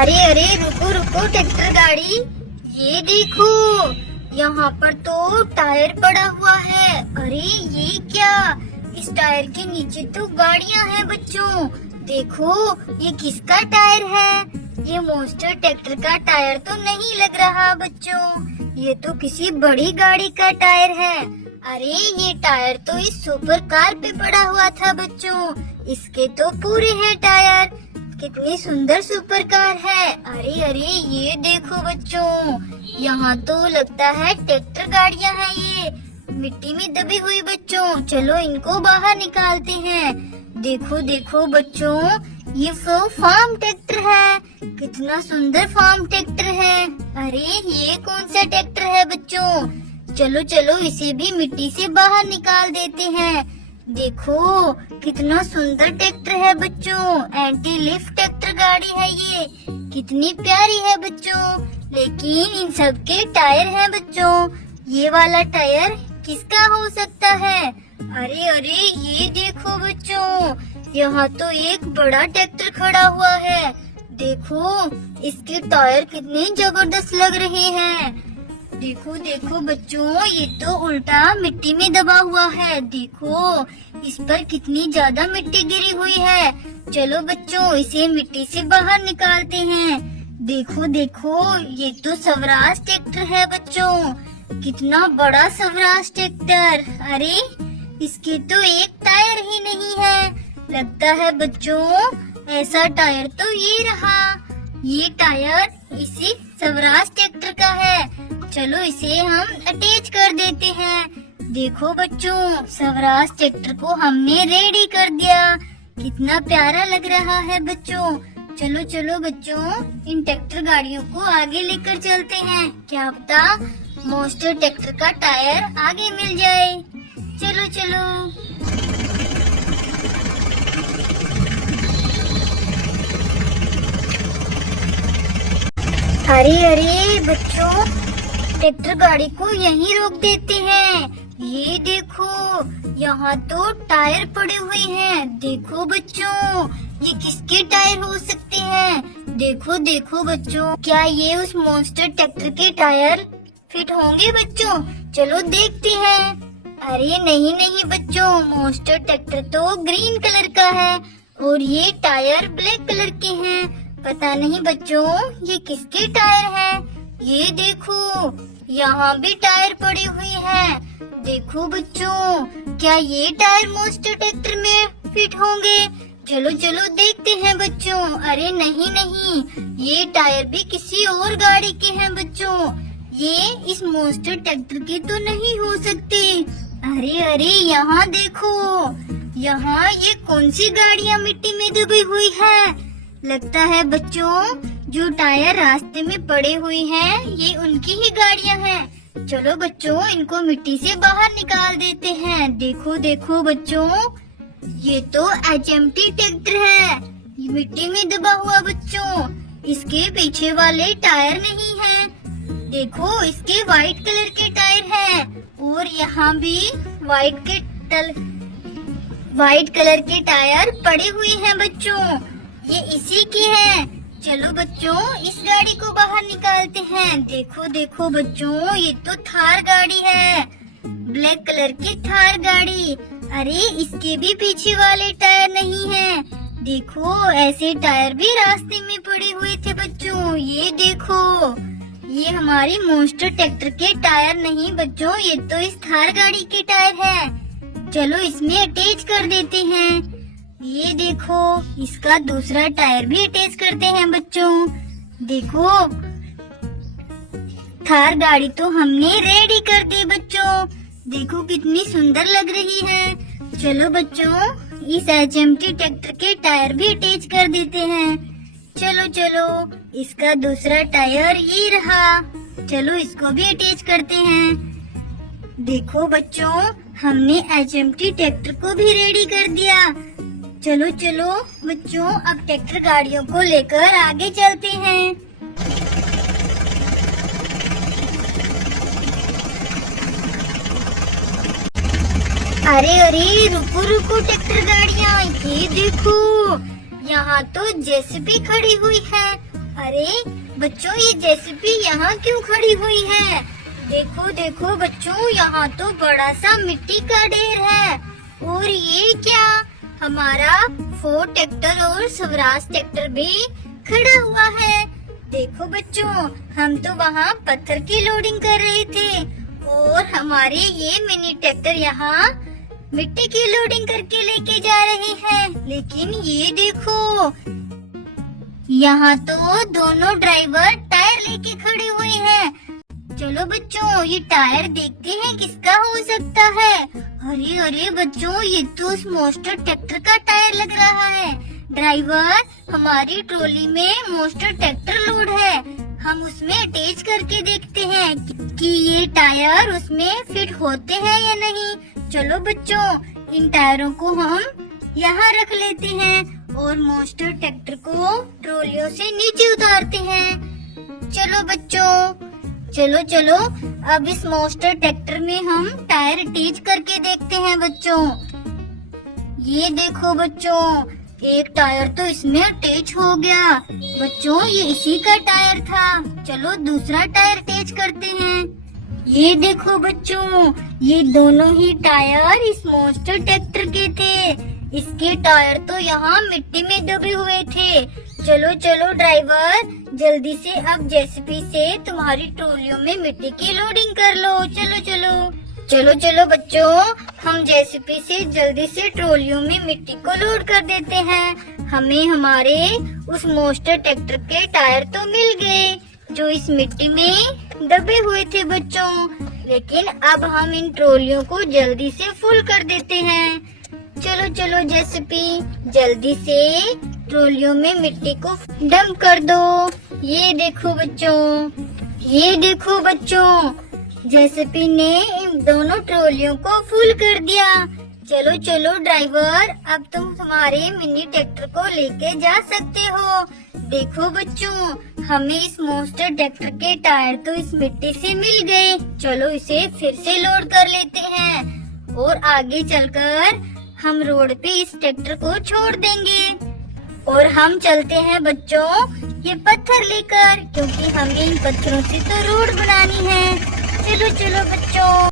अरे अरे रुको रुको ट्रैक्टर गाड़ी, ये देखो यहाँ पर तो टायर पड़ा हुआ है। अरे ये क्या, इस टायर के नीचे तो गाड़ियाँ हैं बच्चों। देखो ये किसका टायर है? ये मॉन्स्टर ट्रैक्टर का टायर तो नहीं लग रहा बच्चों, ये तो किसी बड़ी गाड़ी का टायर है। अरे ये टायर तो इस सुपर कार पे पड़ा हुआ था बच्चों, इसके तो पूरे हैं टायर। कितनी सुंदर सुपर कार है। अरे अरे ये देखो बच्चों, यहाँ तो लगता है ट्रैक्टर गाड़ियाँ हैं। ये मिट्टी में दबी हुई बच्चों, चलो इनको बाहर निकालते हैं। देखो देखो बच्चों, ये फार्म ट्रैक्टर है, कितना सुंदर फार्म ट्रैक्टर है। अरे ये कौन सा ट्रैक्टर है बच्चों? चलो चलो इसे भी मिट्टी से बाहर निकाल देते हैं। देखो कितना सुंदर ट्रैक्टर है बच्चों, एंटी लिफ्ट ट्रैक्टर गाड़ी है ये, कितनी प्यारी है बच्चों। लेकिन इन सब के टायर हैं बच्चों, ये वाला टायर किसका हो सकता है? अरे अरे ये देखो बच्चों, यहाँ तो एक बड़ा ट्रैक्टर खड़ा हुआ है। देखो इसके टायर कितने जबरदस्त लग रहे हैं। देखो देखो बच्चों, ये तो उल्टा मिट्टी में दबा हुआ है। देखो इस पर कितनी ज्यादा मिट्टी गिरी हुई है। चलो बच्चों इसे मिट्टी से बाहर निकालते हैं। देखो देखो ये तो स्वराज ट्रैक्टर है बच्चों, कितना बड़ा स्वराज ट्रैक्टर। अरे इसके तो एक टायर ही नहीं है। लगता है बच्चों ऐसा टायर तो ये रहा, ये टायर इसी स्वराज ट्रैक्टर का है। चलो इसे हम अटैच कर देते हैं। देखो बच्चों स्वराज ट्रैक्टर को हमने रेडी कर दिया, कितना प्यारा लग रहा है बच्चों। चलो चलो बच्चों इन ट्रैक्टर गाड़ियों को आगे लेकर चलते हैं, क्या पता मॉन्स्टर ट्रैक्टर का टायर आगे मिल जाए। चलो चलो। अरे अरे बच्चों, ट्रैक्टर गाड़ी को यहीं रोक देते हैं। ये देखो यहाँ तो टायर पड़े हुए हैं। देखो बच्चों ये किसके टायर हो सकते हैं? देखो देखो बच्चों, क्या ये उस मॉन्स्टर ट्रैक्टर के टायर फिट होंगे बच्चों? चलो देखते हैं। अरे नहीं नहीं बच्चों, मॉन्स्टर ट्रैक्टर तो ग्रीन कलर का है और ये टायर ब्लैक कलर के हैं। पता नहीं बच्चों ये किसके टायर हैं। ये देखो यहाँ भी टायर पड़ी हुई है। देखो बच्चों, क्या ये टायर मॉन्स्टर ट्रैक्टर में फिट होंगे? चलो चलो देखते हैं बच्चों। अरे नहीं नहीं, ये टायर भी किसी और गाड़ी के हैं बच्चों, ये इस मॉन्स्टर ट्रैक्टर के तो नहीं हो सकते। अरे अरे यहाँ देखो, यहाँ ये कौन सी गाड़ियाँ मिट्टी में दबी हुई है? लगता है बच्चों जो टायर रास्ते में पड़े हुए हैं ये उनकी ही गाड़ियाँ हैं। चलो बच्चों इनको मिट्टी से बाहर निकाल देते हैं। देखो देखो बच्चों, ये तो HMT ट्रैक्टर है, ये मिट्टी में दबा हुआ बच्चों, इसके पीछे वाले टायर नहीं हैं। देखो इसके व्हाइट कलर के टायर हैं और यहाँ भी व्हाइट कलर के टायर पड़े हुए हैं बच्चों, ये इसी की है। चलो बच्चों इस गाड़ी को बाहर निकालते हैं। देखो देखो बच्चों, ये तो थार गाड़ी है, ब्लैक कलर की थार गाड़ी। अरे इसके भी पीछे वाले टायर नहीं हैं। देखो ऐसे टायर भी रास्ते में पड़े हुए थे बच्चों। ये देखो ये हमारी मॉन्स्टर ट्रैक्टर के टायर नहीं बच्चों, ये तो इस थार गाड़ी के टायर है। चलो इसमें अटैच कर देते हैं। ये देखो इसका दूसरा टायर भी अटैच करते हैं बच्चों। देखो थार गाड़ी तो हमने रेडी कर दी बच्चों, देखो कितनी सुंदर लग रही है। चलो बच्चों इस HMT ट्रैक्टर के टायर भी अटैच कर देते हैं। चलो चलो इसका दूसरा टायर ये रहा, चलो इसको भी अटैच करते हैं। देखो बच्चों हमने HMT ट्रैक्टर को भी रेडी कर दिया। चलो चलो बच्चों अब ट्रैक्टर गाड़ियों को लेकर आगे चलते हैं। अरे अरे रुको रुको ट्रैक्टर गाड़ियाँ, ये देखो यहाँ तो JCB खड़ी हुई है। अरे बच्चों, ये जेसीबी यहाँ क्यों खड़ी हुई है? देखो देखो बच्चों, यहाँ तो बड़ा सा मिट्टी का ढेर है। और ये क्या, हमारा फोर्ड ट्रैक्टर और स्वराज ट्रैक्टर भी खड़ा हुआ है। देखो बच्चों, हम तो वहाँ पत्थर की लोडिंग कर रहे थे और हमारे ये मिनी ट्रैक्टर यहाँ मिट्टी की लोडिंग करके लेके जा रहे हैं। लेकिन ये देखो, यहाँ तो दोनों ड्राइवर टायर लेके खड़े हुए हैं। चलो बच्चों, ये टायर देखते हैं किसका हो सकता है। अरे अरे बच्चों, ये तो उस मोस्टर ट्रैक्टर का टायर लग रहा है। ड्राइवर, हमारी ट्रॉली में मोस्टर ट्रैक्टर लोड है, हम उसमें अटैच करके देखते हैं कि ये टायर उसमें फिट होते हैं या नहीं। चलो बच्चों, इन टायरों को हम यहाँ रख लेते हैं और मोस्टर ट्रैक्टर को ट्रॉलियों से नीचे उतारते हैं। चलो बच्चों, चलो चलो, अब इस मोस्टर ट्रैक्टर में हम टायर अटैच करके देखते हैं बच्चों। ये देखो बच्चों, एक टायर तो इसमें अटैच हो गया। बच्चों, ये इसी का टायर था। चलो दूसरा टायर अटैच करते हैं। ये देखो बच्चों, ये दोनों ही टायर इस मोस्टर ट्रैक्टर के थे। इसके टायर तो यहाँ मिट्टी में दबे हुए थे। चलो चलो ड्राइवर, जल्दी से अब जेसीबी से तुम्हारी ट्रॉलियों में मिट्टी की लोडिंग कर लो। चलो चलो चलो चलो बच्चों, हम जेसीबी से जल्दी से ट्रॉलियों में मिट्टी को लोड कर देते हैं। हमें हमारे उस मोस्टर ट्रैक्टर के टायर तो मिल गए जो इस मिट्टी में दबे हुए थे बच्चों। लेकिन अब हम इन ट्रॉलियों को जल्दी से फुल कर देते हैं। चलो चलो जेसीबी, जल्दी से ट्रॉलियों में मिट्टी को डंप कर दो। ये देखो बच्चों, ये देखो बच्चों, जेसीबी ने इन दोनों ट्रॉलियों को फुल कर दिया। चलो चलो ड्राइवर, अब तुम हमारे मिनी ट्रैक्टर को लेके जा सकते हो। देखो बच्चों, हमें इस मोस्टर ट्रैक्टर के टायर तो इस मिट्टी से मिल गए। चलो इसे फिर से लोड कर लेते हैं और आगे चलकर हम रोड पे इस ट्रैक्टर को छोड़ देंगे। और हम चलते हैं बच्चों ये पत्थर लेकर, क्योंकि हमें इन पत्थरों से तो रोड बनानी है। चलो चलो बच्चों।